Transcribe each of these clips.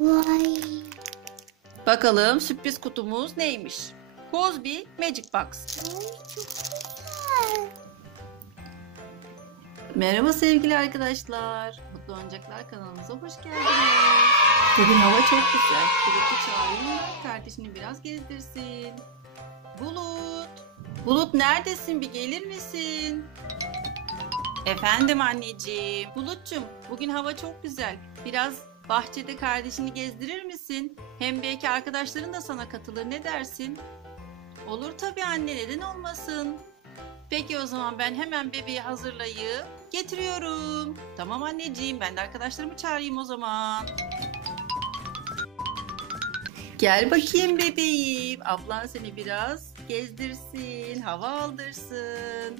Vay. Bakalım sürpriz kutumuz neymiş? Cosby Magic Box. Vay çok güzel. Merhaba sevgili arkadaşlar. Mutlu Oyuncaklar kanalımıza hoş geldiniz. Bugün hava çok güzel. Bulut'u çağırayım kardeşini biraz gezdirsin. Bulut. Bulut neredesin? Bir gelir misin? Efendim anneciğim. Bulut'cum bugün hava çok güzel. Biraz bahçede kardeşini gezdirir misin? Hem belki arkadaşların da sana katılır. Ne dersin? Olur tabii anne neden olmasın? Peki o zaman ben hemen bebeği hazırlayıp getiriyorum. Tamam anneciğim ben de arkadaşlarımı çağırayım o zaman. Gel bakayım bebeğim. Ablan seni biraz gezdirsin, hava aldırsın.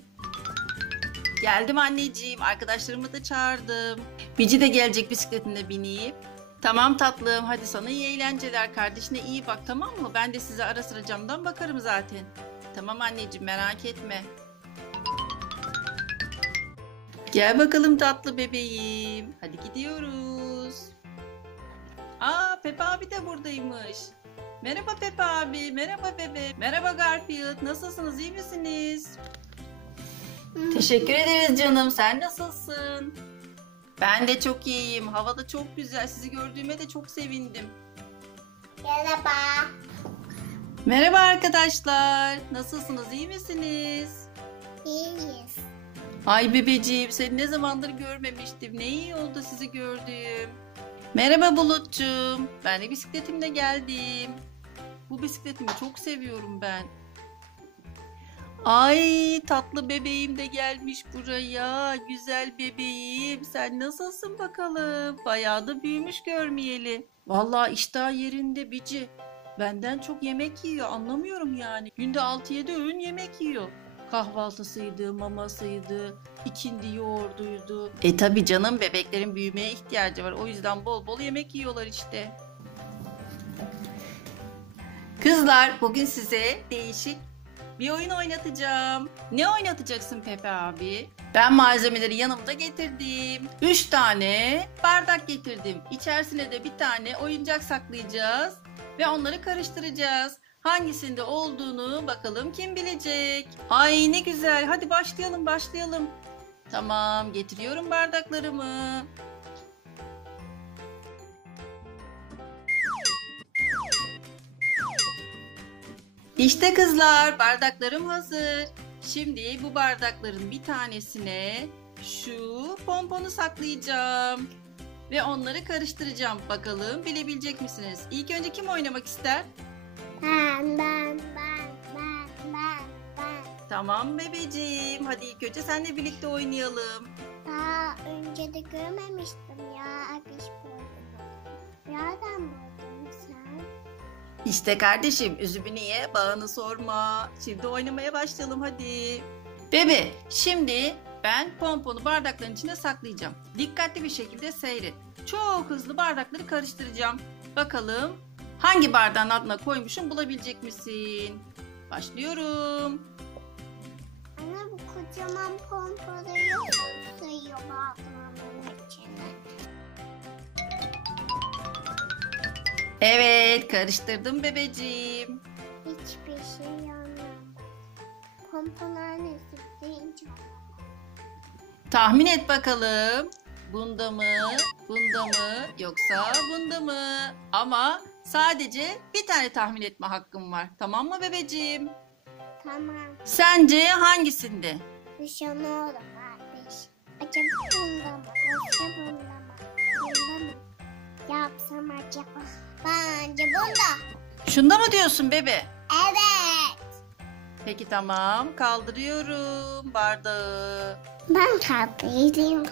Geldim anneciğim. Arkadaşlarımı da çağırdım. Bici de gelecek bisikletine binip. Tamam tatlım hadi sana iyi eğlenceler. Kardeşine iyi bak tamam mı? Ben de size ara sıra camdan bakarım zaten. Tamam anneciğim merak etme. Gel bakalım tatlı bebeğim. Hadi gidiyoruz. Aa Pepe abi de buradaymış. Merhaba Pepe abi, merhaba bebe. Merhaba Garfield, nasılsınız, iyi misiniz? Teşekkür ederiz canım, sen nasılsın? Ben de çok iyiyim, hava da çok güzel. Sizi gördüğüme de çok sevindim. Merhaba. Merhaba arkadaşlar, nasılsınız, iyi misiniz? İyiyiz. Ay bebeciğim seni ne zamandır görmemiştim. Ne iyi oldu sizi gördüğüm. Merhaba Bulut'cum. Ben de bisikletimle geldim. Bu bisikletimi çok seviyorum ben. Ay tatlı bebeğim de gelmiş buraya. Güzel bebeğim. Sen nasılsın bakalım? Bayağı da büyümüş görmeyeli. Vallahi iştah yerinde bici. Benden çok yemek yiyor anlamıyorum yani. Günde 6-7 öğün yemek yiyor. Kahvaltısıydı, mamasıydı, ikindi yoğurduydu. E tabi canım bebeklerin büyümeye ihtiyacı var. O yüzden bol bol yemek yiyorlar işte. Kızlar bugün size değişik bir oyun oynatacağım. Ne oynatacaksın Pepe abi? Ben malzemeleri yanımda getirdim. 3 tane bardak getirdim. İçerisine de bir tane oyuncak saklayacağız ve onları karıştıracağız. Hangisinde olduğunu bakalım kim bilecek. Ay ne güzel. Hadi başlayalım başlayalım. Tamam getiriyorum bardaklarımı. İşte kızlar bardaklarım hazır. Şimdi bu bardakların bir tanesine şu pomponu saklayacağım. Ve onları karıştıracağım. Bakalım bilebilecek misiniz? İlk önce kim oynamak ister? Ben, ben, ben, ben, ben, ben. Tamam bebeciğim. Hadi ilk önce seninle birlikte oynayalım. Daha önce de görmemiştim ya akış boyunu. Nereden sen? İşte kardeşim üzümü niye bağını sorma. Şimdi oynamaya başlayalım hadi. Bebe şimdi ben pomponu bardakların içine saklayacağım. Dikkatli bir şekilde seyret. Çok hızlı bardakları karıştıracağım. Bakalım hangi bardağın adına koymuşum bulabilecek misin? Başlıyorum. Ana bu kocaman pompalayı sayıyor bardağımın içine. Evet karıştırdım bebeciğim. Hiçbir şey anlamadım. Pompalar nesi deyince Tahmin et bakalım. Bunda mı? Bunda mı? Yoksa bunda mı? Ama sadece bir tane tahmin etme hakkım var. Tamam mı bebeciğim? tamam. Sence hangisinde? Nişanı oğlum kardeş. Acaba bunda mı? Yoksa bunda mı? Yapsam acaba? Bence bunda. Şunda mı diyorsun bebe? Evet. Peki tamam. Kaldırıyorum bardağı. Ben tatlıydım.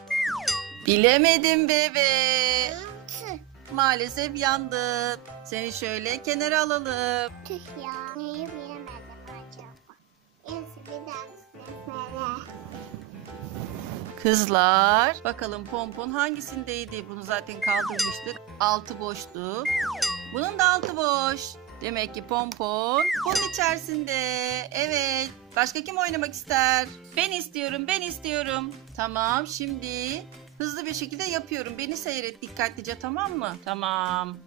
Bilemedim bebe. Maalesef yandın. Seni şöyle kenara alalım. tüh ya. Kızlar bakalım pompon hangisindeydi? Bunu zaten kaldırmıştık. Altı boştu. Bunun da altı boş. Demek ki pompon bunun içerisinde. Evet. Başka kim oynamak ister? Ben istiyorum, ben istiyorum. Tamam, şimdi hızlı bir şekilde yapıyorum. Beni seyret dikkatlice tamam mı? Tamam.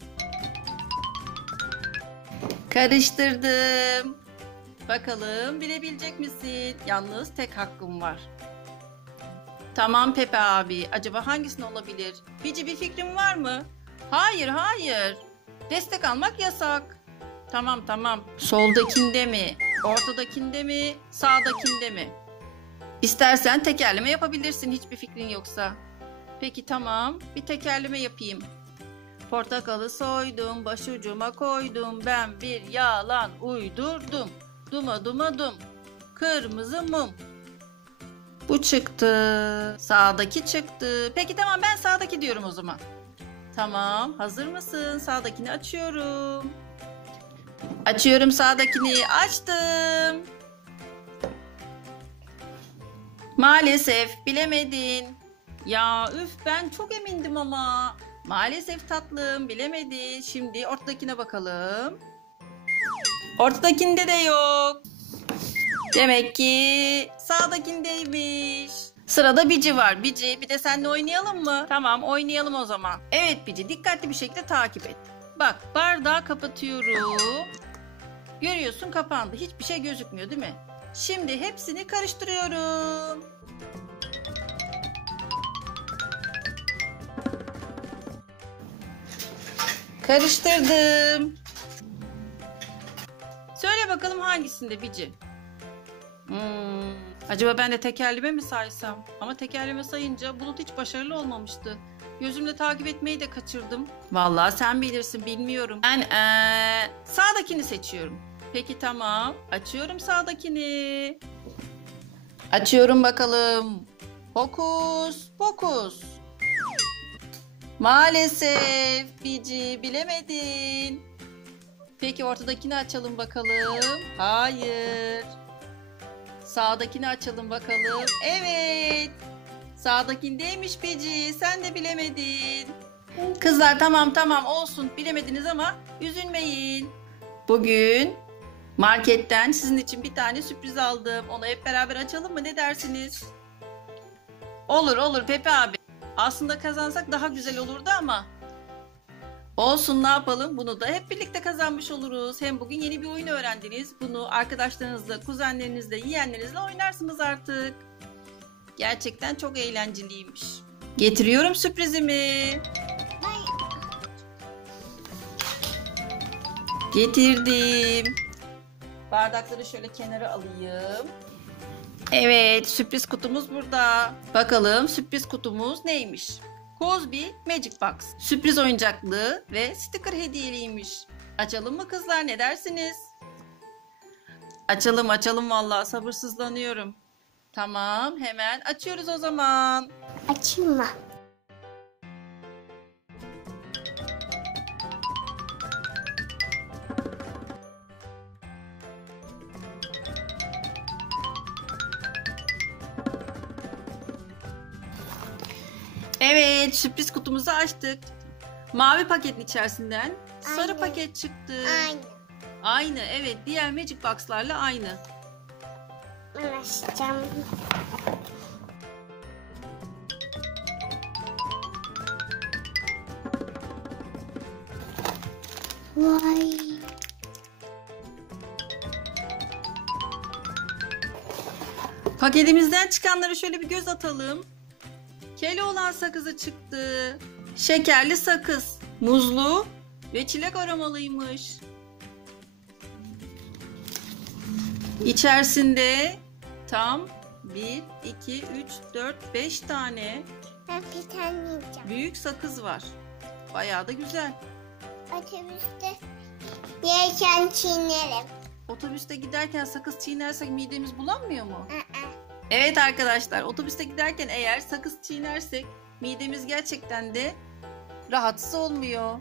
Karıştırdım. Bakalım bilebilecek misin? Yalnız tek hakkım var. Tamam Pepe abi. Acaba hangisini olabilir? Bici bir fikrin var mı? Hayır, hayır. Destek almak yasak. Tamam, tamam. Soldakinde mi? Ortadakinde mi? Sağdakinde mi? İstersen tekerleme yapabilirsin hiçbir fikrin yoksa. Peki tamam. Bir tekerleme yapayım. Portakalı soydum, başucuma koydum. Ben bir yalan uydurdum. Duma duma dum. Kırmızı mum. Bu çıktı. Sağdaki çıktı. Peki tamam ben sağdaki diyorum o zaman. Tamam hazır mısın? Sağdakini açıyorum. Açıyorum sağdakini. Açtım. Maalesef bilemedin. Ya üf ben çok emindim ama. Maalesef tatlım bilemedi. Şimdi ortadakine bakalım. Ortadakinde de yok. Demek ki sağdakindeymiş. Sırada Bici var. Bici bir de seninle oynayalım mı? Tamam oynayalım o zaman. Evet Bici dikkatli bir şekilde takip et. Bak bardağı kapatıyorum. Görüyorsun kapandı. Hiçbir şey gözükmüyor değil mi? Şimdi hepsini karıştırıyorum. Karıştırdım. Söyle bakalım hangisinde Bici? Hmm, acaba ben de tekerleme mi saysam? Ama tekerleme sayınca Bulut hiç başarılı olmamıştı. Gözümle takip etmeyi de kaçırdım. Vallahi sen bilirsin bilmiyorum. Ben ee, sağdakini seçiyorum. Peki tamam. Açıyorum sağdakini. Açıyorum bakalım. Fokus, fokus. Maalesef Bici bilemedin. Peki ortadakini açalım bakalım. Hayır. Sağdakini açalım bakalım. Evet. Sağdakindeymiş Bici. Sen de bilemedin. Kızlar tamam tamam olsun bilemediniz ama üzülmeyin. Bugün marketten sizin için bir tane sürpriz aldım. Onu hep beraber açalım mı ne dersiniz? Olur olur Pepe abi. Aslında kazansak daha güzel olurdu ama. Olsun ne yapalım bunu da hep birlikte kazanmış oluruz. Hem bugün yeni bir oyun öğrendiniz. Bunu arkadaşlarınızla, kuzenlerinizle, yeğenlerinizle oynarsınız artık. Gerçekten çok eğlenceliymiş. Getiriyorum sürprizimi. Getirdim. Bardakları şöyle kenara alayım. Evet, sürpriz kutumuz burada. Bakalım sürpriz kutumuz neymiş? Cosby Magic Box. Sürpriz oyuncaklığı ve sticker hediyeliymiş. Açalım mı kızlar ne dersiniz? Açalım açalım vallahi sabırsızlanıyorum. Tamam hemen açıyoruz o zaman. Açayım mı? Sürpriz kutumuzu açtık. Mavi paketin içerisinden sarı Aynen. paket çıktı. Aynı. Aynı evet diğer Magic Box'larla aynı. Ben açacağım. Vay. Paketimizden çıkanları şöyle bir göz atalım. Keloğlan sakızı çıktı. Şekerli sakız, muzlu ve çilek aromalıymış. İçerisinde tam 1, 2, 3, 4, 5 tane Ben bir tane yiyeceğim. büyük sakız var. Bayağı da güzel. Otobüste yerken çiğnerim. Otobüste giderken sakız çiğnersek midemiz bulanmıyor mu? Aa, Evet arkadaşlar otobüste giderken eğer sakız çiğnersek midemiz gerçekten de rahatsız olmuyor.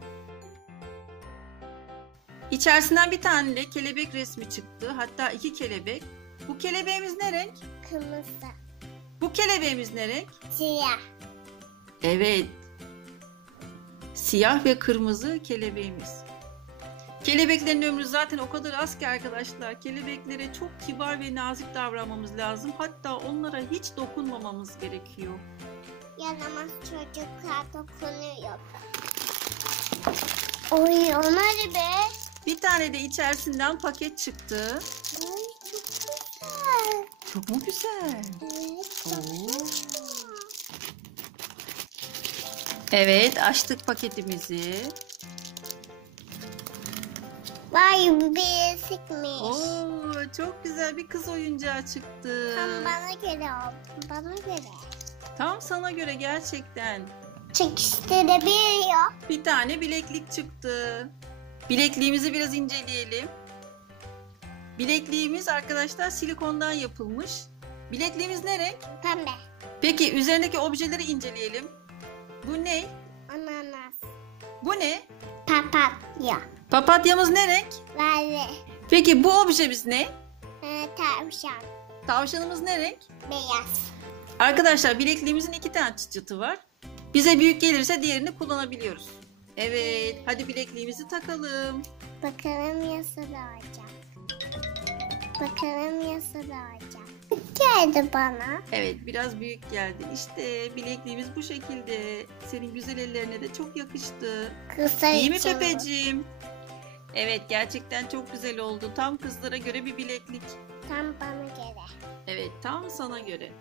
İçerisinden bir tane de kelebek resmi çıktı. Hatta iki kelebek. Bu kelebeğimiz ne renk? Kırmızı. Bu kelebeğimiz ne renk? Siyah. Evet. Siyah ve kırmızı kelebeğimiz. Kelebeklerin ömrü zaten o kadar az ki arkadaşlar. Kelebeklere çok kibar ve nazik davranmamız lazım. Hatta onlara hiç dokunmamamız gerekiyor. Yaramaz çocuklar dokunuyor. Oy onlar be. Bir tane de içerisinden paket çıktı. Ay, çok güzel. Çok mu güzel? Evet, Oo. güzel. Evet açtık paketimizi. Vay bu bilezikmiş. Oo çok güzel bir kız oyuncağı çıktı. Tam bana göre oldu. Bana göre. Tam sana göre gerçekten. Çekiştirebiliyor. Bir tane bileklik çıktı. Bilekliğimizi biraz inceleyelim. Bilekliğimiz arkadaşlar silikondan yapılmış. Bilekliğimiz ne renk? Pembe. Peki üzerindeki objeleri inceleyelim. Bu ne? Ananas. Bu ne? Papatya. Papatyamız ne renk? Lale. Peki bu objemiz ne? Ee, tavşan. Tavşanımız ne renk? Beyaz. Arkadaşlar bilekliğimizin iki tane çıt çıtı var. Bize büyük gelirse diğerini kullanabiliyoruz. Evet, hadi bilekliğimizi takalım. Bakalım yasa da olacak. Bakalım yasa da olacak. Geldi bana. Evet, biraz büyük geldi. İşte bilekliğimiz bu şekilde. Senin güzel ellerine de çok yakıştı. Kısa İyi mi. Pepeciğim? Evet, gerçekten çok güzel oldu. Tam kızlara göre bir bileklik. Tam bana göre. Evet, tam sana göre.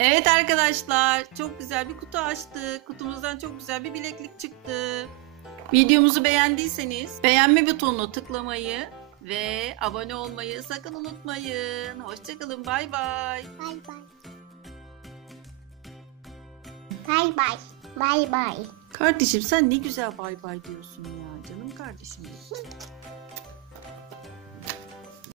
Evet arkadaşlar, çok güzel bir kutu açtık. Kutumuzdan çok güzel bir bileklik çıktı. Videomuzu beğendiyseniz beğenme butonuna tıklamayı ve abone olmayı sakın unutmayın. Hoşçakalın, bay bay. Bay bay. Bay bay. Bay bay. Kardeşim sen ne güzel bay bay diyorsun ya canım kardeşim.